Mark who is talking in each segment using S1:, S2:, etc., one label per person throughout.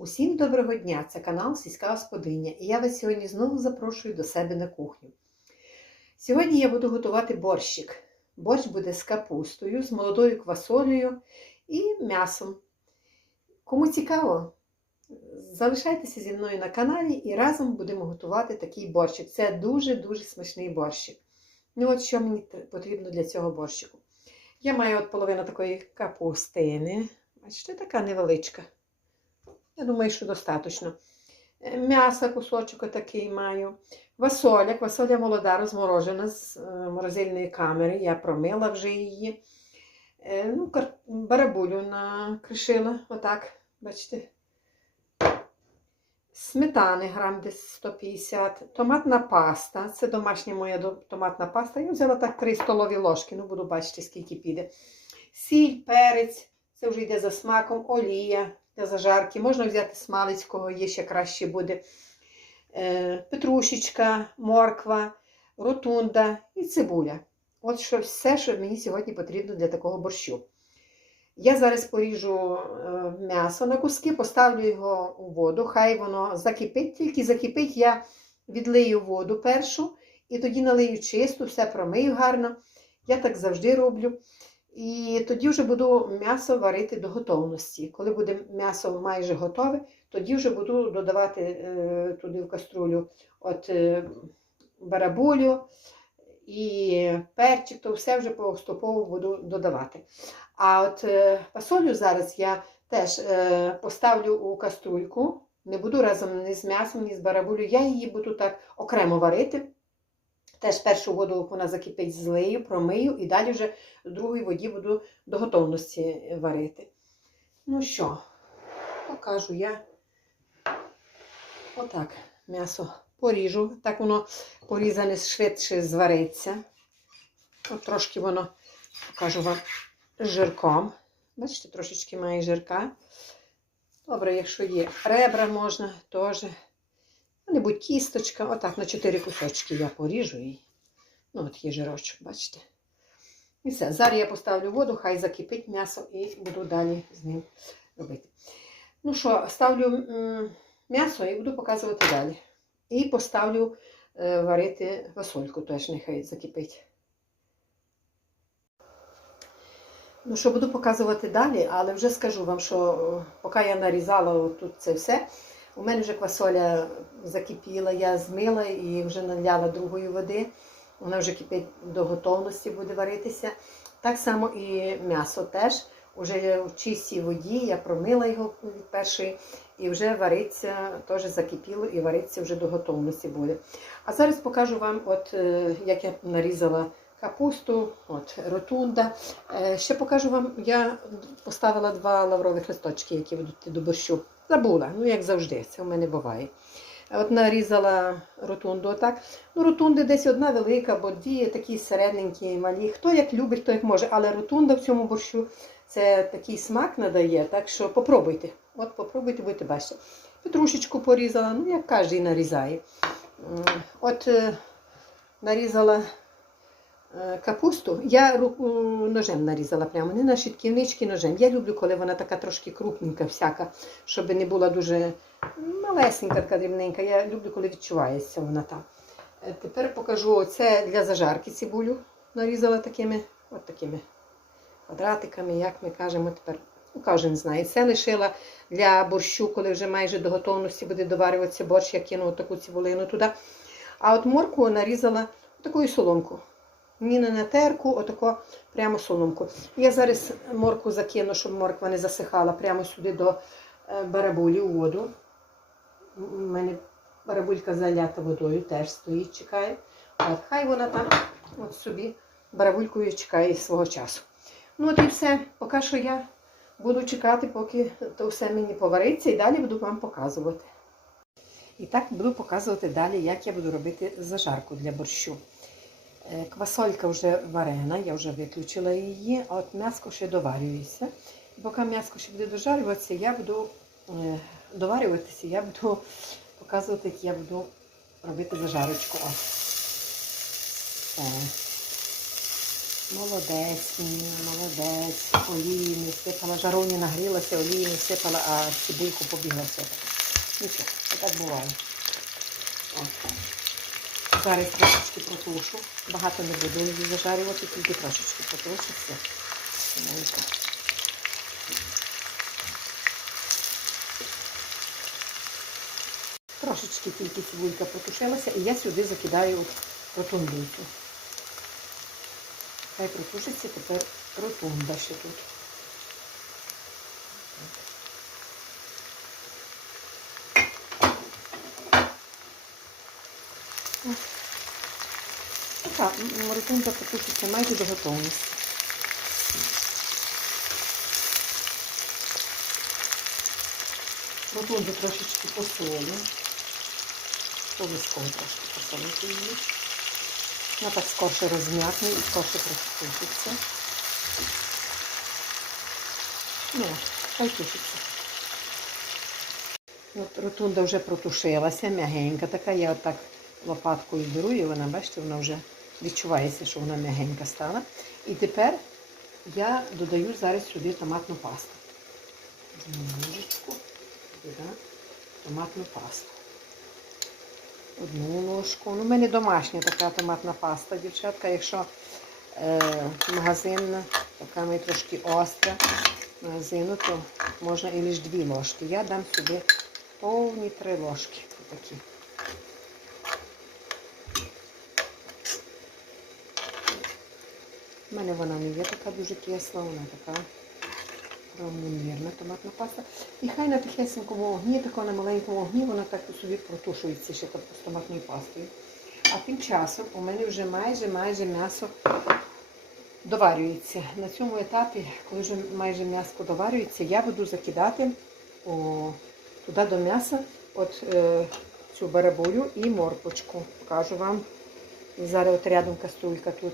S1: Усім доброго дня! Це канал Сільська Господиня і я вас сьогодні знову запрошую до себе на кухню. Сьогодні я буду готувати борщик. Борщ буде з капустою, з молодою квасолею і м'ясом. Кому цікаво, залишайтеся зі мною на каналі і разом будемо готувати такий борщик. Це дуже-дуже смачний борщик. Ну от що мені потрібно для цього борщику. Я маю от половину такої капустини. Бачите, така невеличка. Я думаю, що достатньо. Е, М'ясо, кусочок такий маю. Квасоля, квасоля молода, розморожена з е, морозильної камери. Я промила вже її. Е, Ну, барабулю накришила, отак, бачите. Сметани грам десь 150, томатна паста. Це домашня моя томатна паста. Я взяла так 3 столові ложки, ну буду бачити, скільки піде. Сіль, перець, це вже йде за смаком, олія для зажарки. Можна взяти смалицького, є ще краще буде. Е, Петрушечка, морква, ротунда і цибуля. От що все, що мені сьогодні потрібно для такого борщу. Я зараз поріжу е, м'ясо на куски, поставлю його у воду, хай воно закипить, тільки закипить, я відлию воду першу і тоді налию чисту, все промию гарно. Я так завжди роблю. І тоді вже буду м'ясо варити до готовності. Коли буде м'ясо майже готове, тоді вже буду додавати е, туди в каструлю от е, барабулю і перчик, то все вже поступово буду додавати. А от е, фасолю зараз я теж е, поставлю у каструльку, не буду разом ні з м'ясом, ні з барабулю. Я її буду так окремо варити. Теж першу воду вона закипить, злию, промию і далі вже в другій воді буду до готовності варити. Ну що, покажу я отак м'ясо поріжу. Так воно порізане швидше звариться. От трошки воно покажу вам жирком. Бачите, трошечки має жирка. Добре, якщо є ребра можна теж. Небудь кісточка, отак на 4 кусочки я поріжу її. Ну, от є жирочок, бачите. І все. Зараз я поставлю воду, хай закипить м'ясо і буду далі з ним робити. Ну що, ставлю м'ясо і буду показувати далі. І поставлю е, варити фасольку, теж нехай закипить. Ну що, буду показувати далі, але вже скажу вам, що е, поки я нарізала тут це все, у мене вже квасоля закипіла, я змила і вже наляла другої води. Вона вже кипить до готовності буде варитися. Так само і м'ясо теж. Уже в чистій воді я промила його від першої і вже вариться, теж закипіло і вариться вже до готовності буде. А зараз покажу вам, от е, як я нарізала капусту, от ротунда. Е, Ще покажу вам, я поставила два лаврових листочки, які будуть до борщу. Забула, ну як завжди, це в мене буває. От нарізала ротунду отак. Ну, ротунди десь одна велика, бо дві такі середненькі, малі. Хто як любить, хто як може. Але ротунда в цьому борщу це такий смак надає, так що попробуйте. От попробуйте, будете бачити. Петрушечку порізала, ну як кожен нарізає. От е, нарізала капусту. Я ножем нарізала прямо, не на щитківнички ножем. Я люблю, коли вона така трошки крупненька, всяка, щоб не була дуже малесенька, така дрібненька. Я люблю, коли відчувається вона там. Е, Тепер покажу це для зажарки цибулю. Нарізала такими, от такими квадратиками, як ми кажемо тепер. Ну, кожен знає. Це лишила для борщу, коли вже майже до готовності буде доварюватися борщ, я кину таку цибулину туди. А от морку нарізала такою соломку. Ні не на терку, отако прямо соломку. Я зараз морку закину, щоб морква не засихала прямо сюди до е, барабулі у воду. У мене барабулька залята водою, теж стоїть, чекає. От, хай вона там от собі барабулькою чекає свого часу. Ну от і все. Поки що я буду чекати, поки то все мені повариться, і далі буду вам показувати. І так буду показувати далі, як я буду робити зажарку для борщу. Е, Квасолька вже варена, я вже виключила її, а от м'яско ще доварюється. Поки м'яско ще буде дожарюватися, я буду е, доварюватися, я буду показувати, як я буду робити зажарочку. Ось. Все. Молодець, молодець. Олії не сипала, жаровня нагрілася, олії не сипала, а цибульку побігла сипати. Нічого, так буває. От. Зараз трошечки протушу. Багато не буду її зажарювати, тільки трошечки протушу. Все. Трошечки тільки цибулька протушилася, і я сюди закидаю ротундуйку. Хай протушиться тепер ротунда ще тут. Така, м, ротунда протушиться майже до готовності. Ротунду трошечки посолю. Обов'язково трошки посолити її. Вона так скорше розм'якне і скорше протушиться. Ну, хай тушиться. От ротунда вже протушилася, м'ягенька така. Я отак лопаткою беру і вона, бачите, вона вже відчувається, що вона м'ягенька стала. І тепер я додаю зараз сюди томатну пасту. Ложечку, да, томатну пасту. Одну ложку. Ну, у мене домашня така томатна паста, дівчатка. Якщо е, магазинна, така має трошки остра магазину, то можна і лише дві ложки. Я дам сюди повні три ложки. Такі. У мене вона не є така дуже кисла, вона така равномірна томатна паста. І хай на тихесенькому вогні, такого на маленькому вогні, вона так собі протушується ще з томатною пастою. А тим часом у мене вже майже майже м'ясо доварюється. На цьому етапі, коли вже майже м'ясо доварюється, я буду закидати о, туди до м'яса от е, цю барабулю і морпочку. Покажу вам. Зараз от рядом каструлька тут.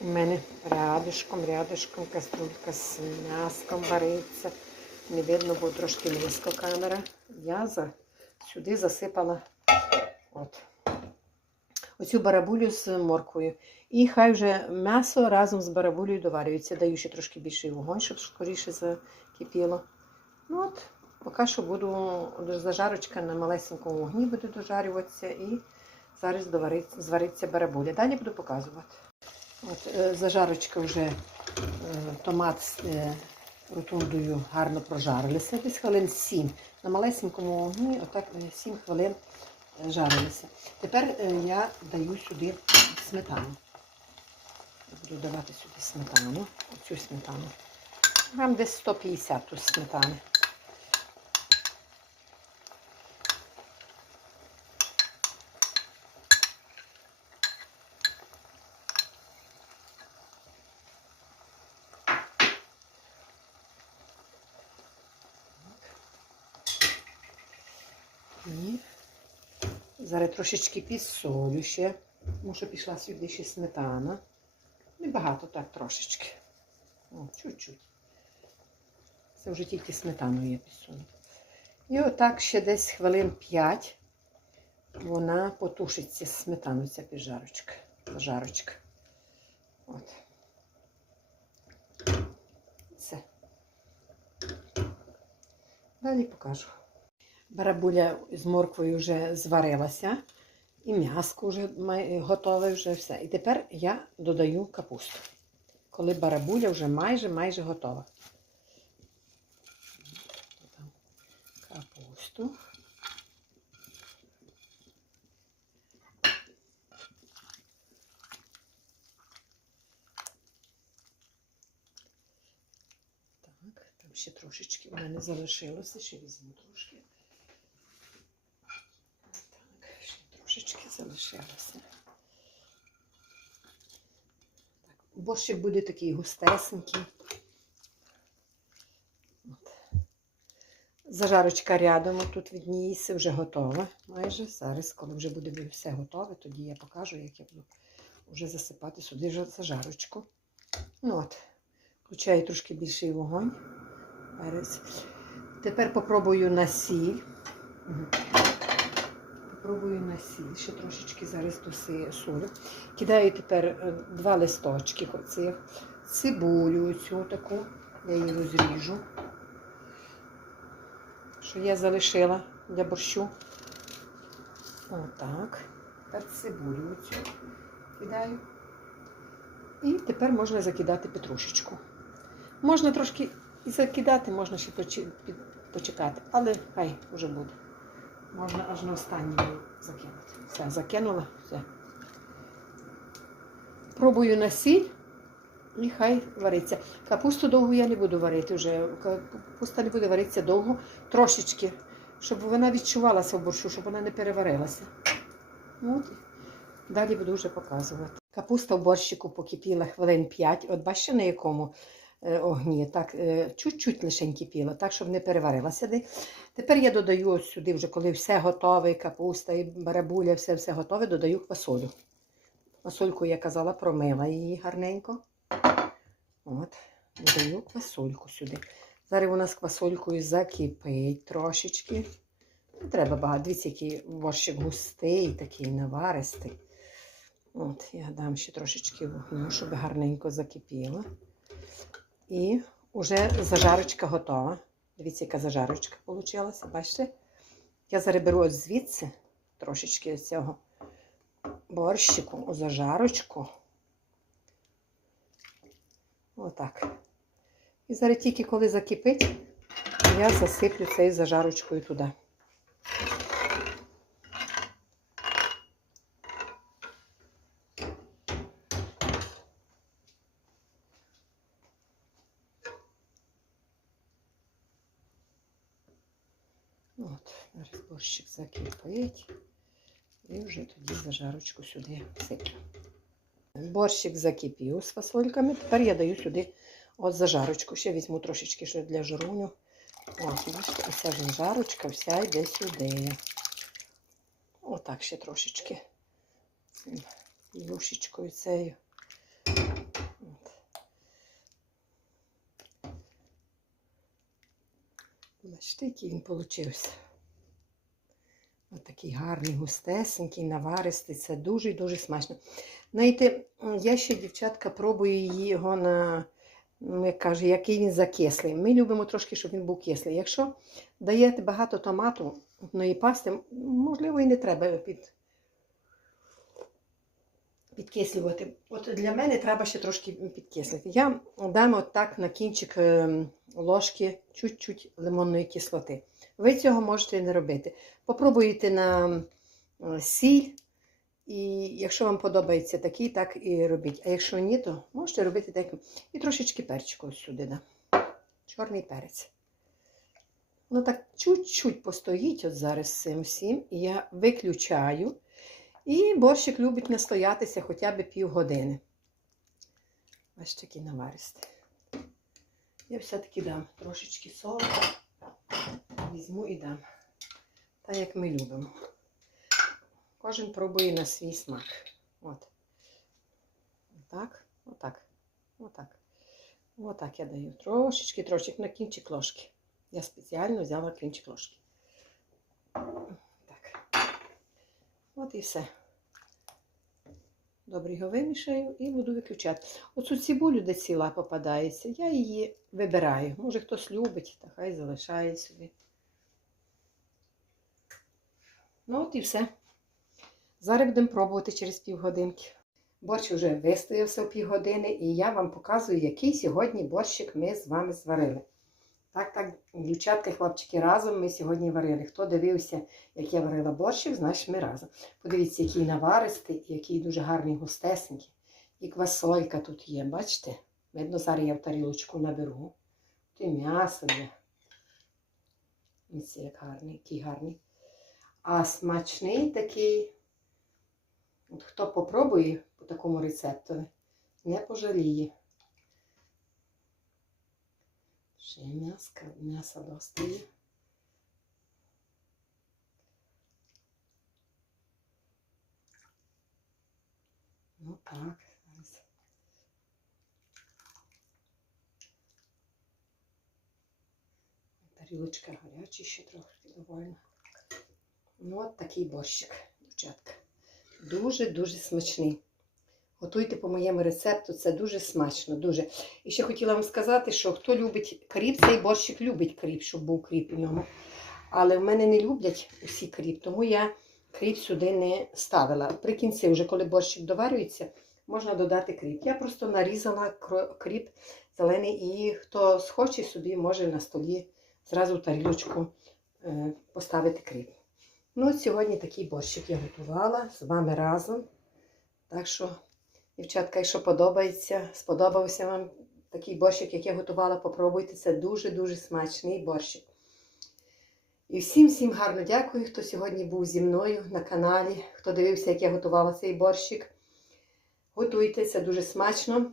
S1: У мене рядишком, рядишком каструлька з м'яском вариться. Не видно, бо трошки низько камера. Я за, сюди засипала от, оцю барабулю з морквою. І хай вже м'ясо разом з барабулею доварюється. Даю ще трошки більший вогонь, щоб скоріше закипіло. Ну от, поки що буду зажарочка на малесенькому вогні буде дожарюватися і зараз довариться, звариться барабуля. Далі буду показувати. От, е, зажарочка вже е, томат з е, ротундою гарно прожарилися. Десь хвилин 7. На малесенькому вогні отак 7 хвилин жарилися. Тепер я даю сюди сметану. Буду давати сюди сметану, оцю сметану. Грам десь 150 тут сметани. І зараз трошечки підсолю ще, що пішла сюди ще сметана. Небагато, так, трошечки. О, чуть-чуть. Це вже тільки сметану я підсуну. І отак ще десь хвилин 5 вона потушиться сметану, ця піджарочка. Жарочка. От. Все. Далі покажу. Барабуля з морквою вже зварилася. І м'яско вже готове, вже все. І тепер я додаю капусту. Коли барабуля вже майже майже готова. Капусту. Там ще трошечки у мене залишилося, ще візьму трошки. Так, ще Так, борщик буде такий густесенький. Зажарочка рядом тут відніється, вже готова майже. Зараз, коли вже буде все готове, тоді я покажу, як я буду вже засипати сюди зажарочку. Ну от, включаю трошки більший вогонь. Перець. Тепер попробую на сіль. Пробую на сіль, ще трошечки зараз доси солю. Кидаю тепер е, два листочки оцих, цибулю цю таку, я її розріжу, що я залишила для борщу. Отак. Тепер цибулю цю кидаю. І тепер можна закидати петрушечку. Можна трошки і закидати, можна ще почекати, але хай вже буде. Можна аж на останньому закинути. Все, закинула, все. Пробую на сіль і хай вариться. Капусту довго я не буду варити вже. Капуста не буде варитися довго, трошечки, щоб вона відчувалася в борщу, щоб вона не переварилася. От. Далі буду вже показувати. Капуста в борщику покипіла хвилин 5. От бачите, на якому огні. Так, е, чуть-чуть лише кипіла, так, щоб не переварилася. Тепер я додаю сюди, вже коли все готове, капуста, і барабуля, все, все готове, додаю квасолю. Квасольку, я казала, промила її гарненько. От, додаю квасольку сюди. Зараз вона з квасолькою закипить трошечки. Не треба багато. Дивіться, який борщик густий, такий наваристий. От, я дам ще трошечки вогню, щоб гарненько закипіло. І вже зажарочка готова. Дивіться, яка зажарочка вийшла. Бачите? Я зараз беру ось звідси трошечки цього борщику у зажарочку. Отак. І зараз тільки коли закипить, я засиплю цей зажарочкою туди. От, зараз борщик закипить. І вже тоді зажарочку сюди сиплю. Борщик закипів з фасольками. Тепер я даю сюди от зажарочку. Ще візьму трошечки ще для жируню. Ось, бачите, оця жарочка вся йде сюди. Отак ще трошечки. Юшечкою цією. Бачите, який він получився. Ось такий гарний, густесенький, наваристий. Це дуже і дуже смачно. Знаєте, я ще, дівчатка, пробую його на, ну, як каже, який він закислий. Ми любимо трошки, щоб він був кислий. Якщо даєте багато томату одної пасти, можливо, і не треба під, підкислювати. От для мене треба ще трошки підкислити. Я дам от так на кінчик ем, ложки чуть-чуть лимонної кислоти. Ви цього можете не робити. Попробуйте на е, сіль, і якщо вам подобається такий, так і робіть. А якщо ні, то можете робити так. І трошечки перчику ось сюди. Да. Чорний перець. Ну так чуть-чуть постоїть от зараз цим всім. І я виключаю. І борщик любить настоятися хоча б півгодини. Ось такий наваристий. Я все-таки дам трошечки солу. Візьму і дам. Так, як ми любимо. Кожен пробує на свій смак. От. Отак, отак, отак. Отак я даю. Трошечки, трошечки на кінчик ложки. Я спеціально взяла кінчик ложки. Так. От і все. Добре його вимішаю і буду виключати. Оцю цибулю, де ціла попадається, я її вибираю. Може хтось любить, та хай залишає собі. Ну от і все. Зараз будемо пробувати через півгодинки. Борщ вже вистоявся в півгодини, і я вам показую, який сьогодні борщик ми з вами зварили. Так, так, дівчатки, хлопчики, разом ми сьогодні варили. Хто дивився, як я варила борщик, значить ми разом. Подивіться, який наваристий, який дуже гарний густесенький. І квасолька тут є, бачите? Видно, зараз я в тарілочку наберу. Тут м'ясо є. Ось як гарний, який гарний. А смачний такий. От хто попробує по такому рецепту, не пожаліє. Ще м'яска, м'яса достає. Ну так. Тарілочка гаряча ще трохи довольна. Ну, от такий борщик, дівчатка. Дуже-дуже смачний. Готуйте по моєму рецепту, це дуже смачно. дуже. І ще хотіла вам сказати, що хто любить кріп, цей борщик любить кріп, щоб був кріп у ньому. Але в мене не люблять усі кріп, тому я кріп сюди не ставила. При кінці, вже коли борщик доварюється, можна додати кріп. Я просто нарізала кріп зелений, і хто схоче собі, може на столі зразу тарілочку е, поставити кріп. Ну, сьогодні такий борщик я готувала з вами разом. Так що, дівчатка, якщо подобається, сподобався вам такий борщик, як я готувала, попробуйте. Це дуже-дуже смачний борщик. І всім всім гарно дякую, хто сьогодні був зі мною на каналі, хто дивився, як я готувала цей борщик. Готуйте, це дуже смачно.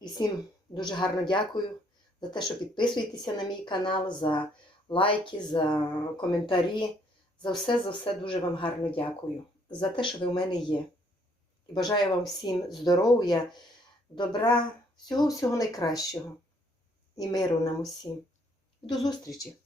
S1: І всім дуже гарно дякую за те, що підписуєтеся на мій канал, за лайки, за коментарі. За все, за все дуже вам гарно дякую. За те, що ви в мене є. І бажаю вам всім здоров'я, добра, всього-всього найкращого. І миру нам усім. До зустрічі!